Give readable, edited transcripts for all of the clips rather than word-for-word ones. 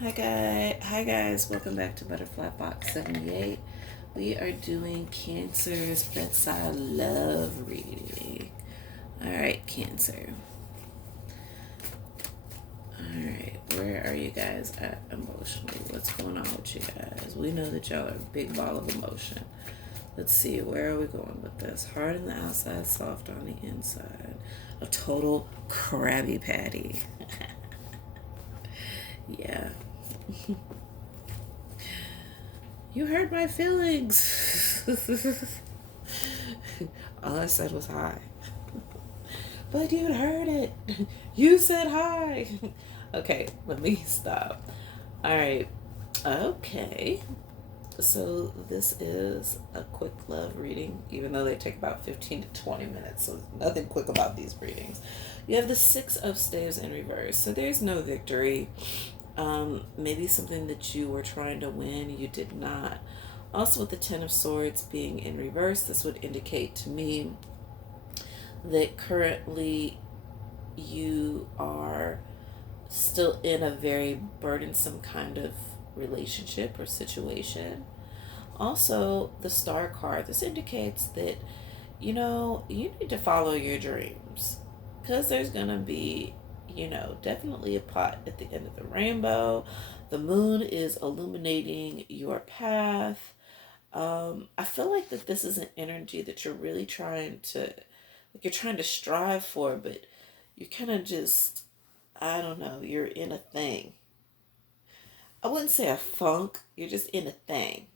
Hi guys, welcome back to Butterfly Box 78. We are doing Cancer's Bedside Love Reading. Alright, Cancer. Alright, where are you guys at emotionally? What's going on with you guys? We know that y'all are a big ball of emotion. Let's see, where are we going with this? Hard on the outside, soft on the inside. A total Krabby Patty. Yeah. You hurt my feelings. All I said was hi. But you heard it. You said hi. Okay, let me stop. All right. Okay. So this is a quick love reading, even though they take about 15 to 20 minutes. So nothing quick about these readings. You have the Six of Staves in reverse. So there's no victory. Maybe something that you were trying to win, you did not. Also, with the Ten of Swords being in reverse, this would indicate to me that currently you are still in a very burdensome kind of relationship or situation. Also, the Star card, this indicates that, you need to follow your dreams because there's going to be, definitely a pot at the end of the rainbow. The moon is illuminating your path. I feel like that this is an energy that you're really trying to, like you're trying to strive for, but you're kind of just, I don't know, you're in a thing. I wouldn't say a funk, you're just in a thing.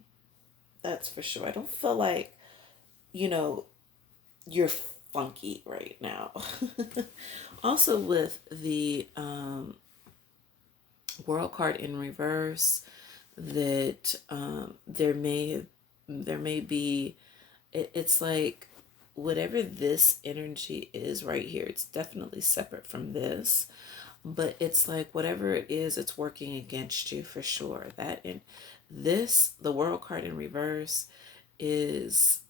That's for sure. I don't feel like, you know, you're funky right now. Also, with the World card in reverse, that there may be it's like whatever this energy is right here, it's definitely separate from this, but it's like whatever it is, it's working against you for sure. That in this, the World card in reverse is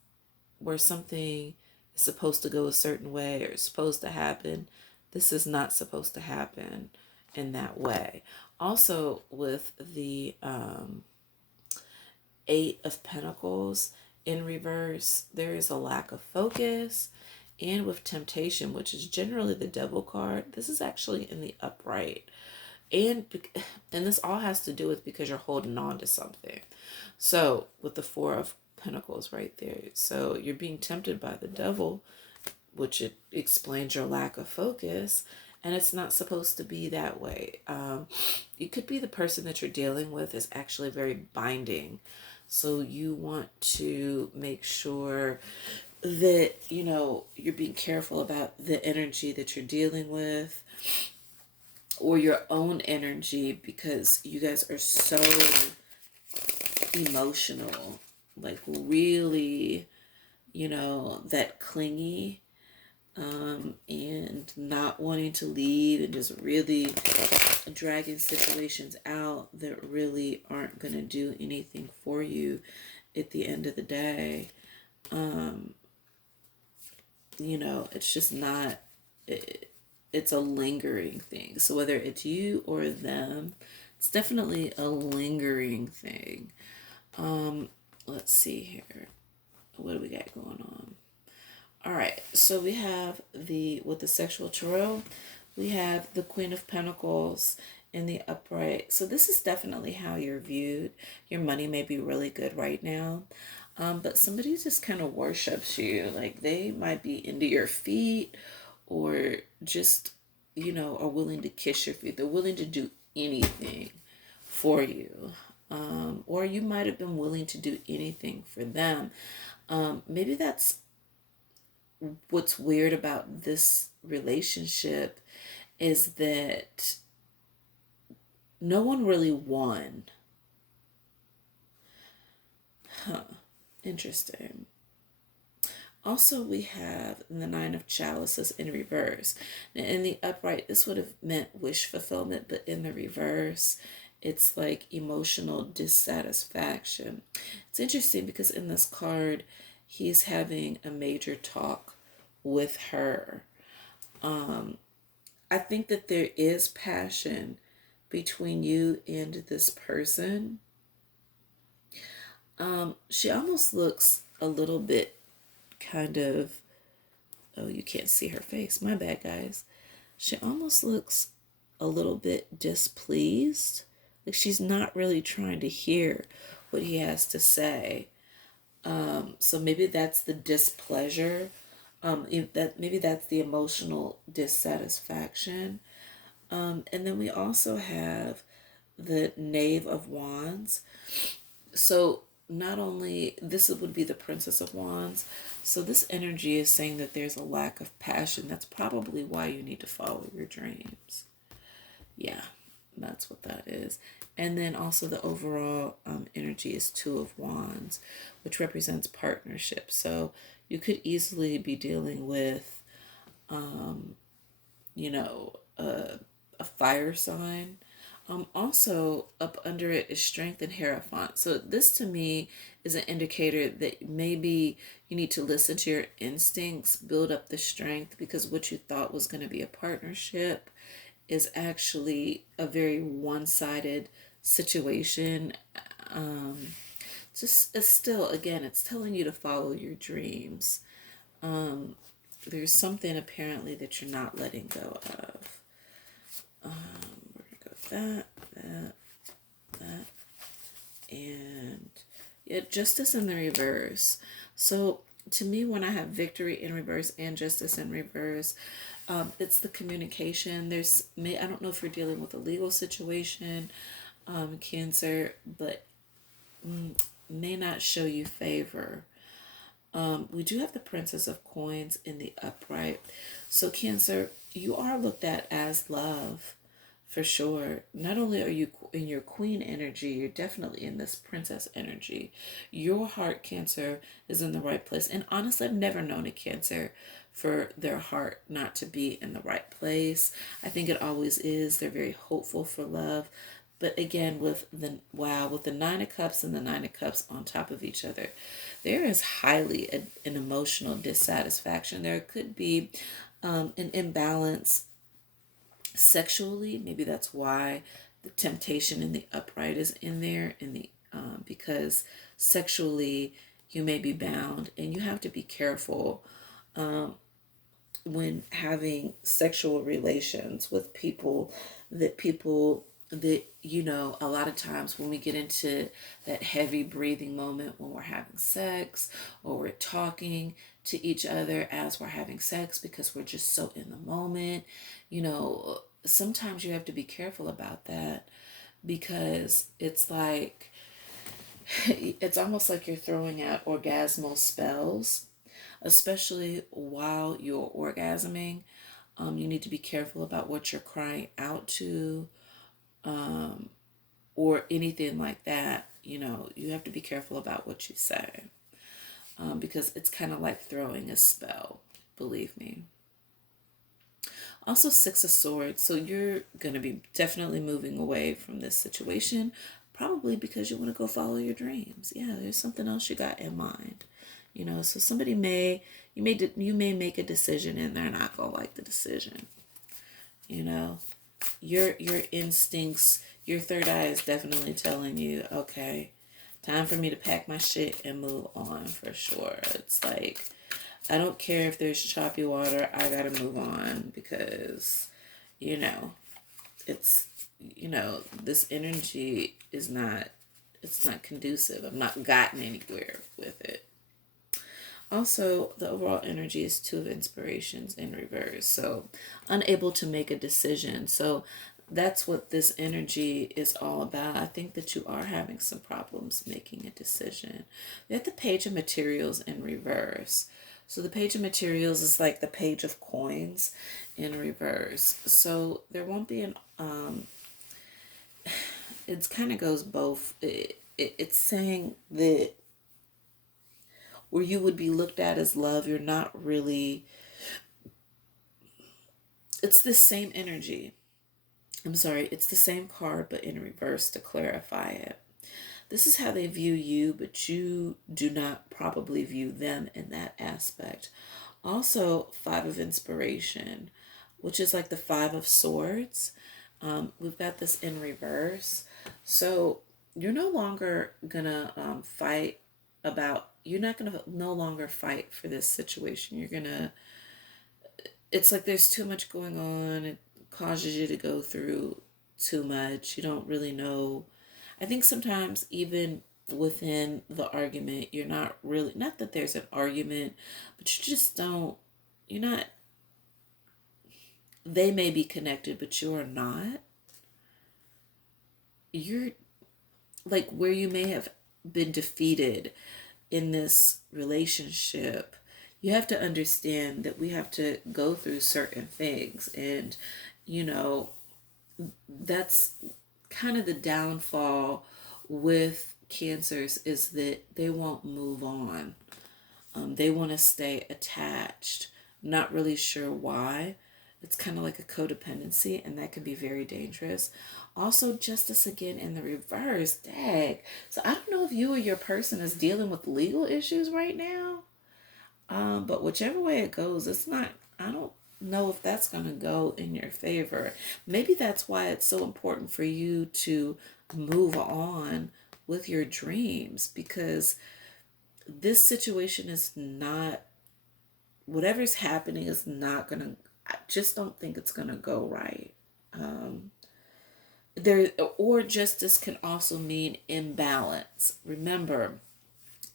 where something is supposed to go a certain way or is supposed to happen. This is not supposed to happen in that way. Also, with the Eight of Pentacles in reverse, there is a lack of focus. And with Temptation, which is generally the Devil card, this is actually in the upright. And and this all has to do with because you're holding on to something. So with the Four of Pentacles right there, so you're being tempted by the devil, which it explains your lack of focus, and it's not supposed to be that way. It could be the person that you're dealing with is actually very binding, so you want to make sure that you're being careful about the energy that you're dealing with or your own energy, because you guys are so emotional, like really, that clingy, and not wanting to leave and just really dragging situations out that really aren't going to do anything for you at the end of the day. Um, it's just not, it's a lingering thing. So whether it's you or them, it's definitely a lingering thing. Let's see here. What do we got going on? All right, so we have with the sexual tarot, we have the Queen of Pentacles in the upright. So this is definitely how you're viewed. Your money may be really good right now, but somebody just kind of worships you. Like they might be into your feet or just, are willing to kiss your feet. They're willing to do anything for you. Or you might have been willing to do anything for them. Maybe that's what's weird about this relationship, is that no one really won. Huh. Interesting. Also, we have the Nine of Chalices in reverse. Now, in the upright, this would have meant wish fulfillment, but in the reverse, it's like emotional dissatisfaction. It's interesting because in this card, he's having a major talk with her. I think that there is passion between you and this person. She almost looks a little bit kind of, oh, you can't see her face. My bad, guys. She almost looks a little bit displeased. Like she's not really trying to hear what he has to say. So maybe that's the displeasure. That maybe that's the emotional dissatisfaction. And then we also have the Knave of Wands. So not only this would be the Princess of Wands. So this energy is saying that there's a lack of passion. That's probably why you need to follow your dreams. Yeah, that's what that is. And then also the overall energy is Two of Wands, which represents partnership. So you could easily be dealing with, you know, a fire sign. Also, up under it is Strength and Hierophant. So this to me is an indicator that maybe you need to listen to your instincts, build up the strength, because what you thought was going to be a partnership is actually a very one-sided situation. Um, just it's still, again, it's telling you to follow your dreams. There's something apparently that you're not letting go of. We're gonna go with that, and yeah, Justice in the reverse. So to me, when I have Victory in reverse and Justice in reverse, it's the communication. I don't know if you're dealing with a legal situation, Cancer, but may not show you favor. We do have the Princess of Coins in the upright. So Cancer, you are looked at as love for sure. Not only are you in your queen energy, you're definitely in this princess energy. Your heart, Cancer, is in the right place. And honestly, I've never known a Cancer for their heart not to be in the right place. I think it always is. They're very hopeful for love. But again, with the Nine of Cups and the Nine of Cups on top of each other, there is highly an emotional dissatisfaction. There could be an imbalance sexually. Maybe that's why the temptation in the upright is in there, in the because sexually you may be bound, and you have to be careful when having sexual relations with people that a lot of times when we get into that heavy breathing moment when we're having sex, or we're talking to each other as we're having sex because we're just so in the moment, sometimes you have to be careful about that, because it's like it's almost like you're throwing out orgasmal spells, especially while you're orgasming. You need to be careful about what you're crying out to, or anything like that. You have to be careful about what you say, because it's kind of like throwing a spell, believe me. Also, Six of Swords. So you're going to be definitely moving away from this situation, probably because you want to go follow your dreams. Yeah, there's something else you got in mind. So you may make a decision and they're not going to like the decision. Your instincts, your third eye is definitely telling you, okay, time for me to pack my shit and move on for sure. It's like, I don't care if there's choppy water, I gotta move on, because, it's, this energy is not, it's not conducive. I've not gotten anywhere with it. Also, the overall energy is Two of Inspirations in reverse. So, unable to make a decision. So, that's what this energy is all about. I think that you are having some problems making a decision. We have the Page of Materials in reverse. So, the Page of Materials is like the Page of Coins in reverse. So, there won't be it kind of goes both. It's saying that where you would be looked at as love, you're not really, it's the same energy. I'm sorry, it's the same card, but in reverse to clarify it. This is how they view you, but you do not probably view them in that aspect. Also, Five of Inspiration, which is like the Five of Swords. We've got this in reverse. So you're no longer gonna fight about, you're not gonna no longer fight for this situation. You're gonna, it's like there's too much going on. It causes you to go through too much. You don't really know. I think sometimes even within the argument, you're not really, not that there's an argument, but you just don't, you're not, they may be connected, but you're not. You're like where you may have been defeated in this relationship. You have to understand that we have to go through certain things, and you know, that's kind of the downfall with cancers, is that they won't move on. They want to stay attached. Not really sure why. It's kind of like a codependency, and that can be very dangerous. Also, justice again in the reverse. Dag. So I don't know if you or your person is dealing with legal issues right now. But whichever way it goes, it's not, I don't know if that's going to go in your favor. Maybe that's why it's so important for you to move on with your dreams, because this situation is not, whatever's happening is not going to, I just don't think it's going to go right. Um, there, or justice can also mean imbalance. Remember,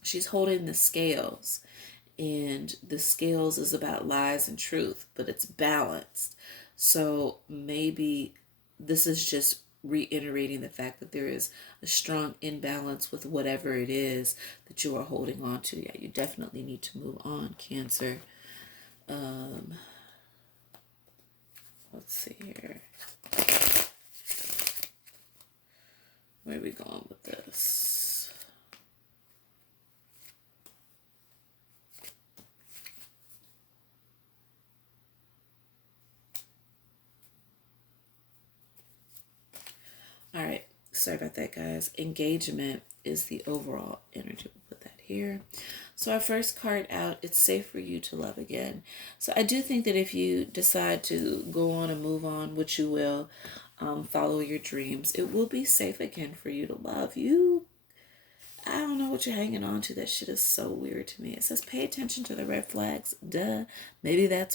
she's holding the scales, and the scales is about lies and truth, but it's balanced. So maybe this is just reiterating the fact that there is a strong imbalance with whatever it is that you are holding on to. Yeah, you definitely need to move on, Cancer. Um, let's see here. Where are we going with this? All right. Sorry about that, guys. Engagement is the overall energy. We'll put that here. So our first card out, it's safe for you to love again. So I do think that if you decide to go on and move on, which you will, follow your dreams, it will be safe again for you to love. You, I don't know what you're hanging on to. That shit is so weird to me. It says pay attention to the red flags. Duh. Maybe that's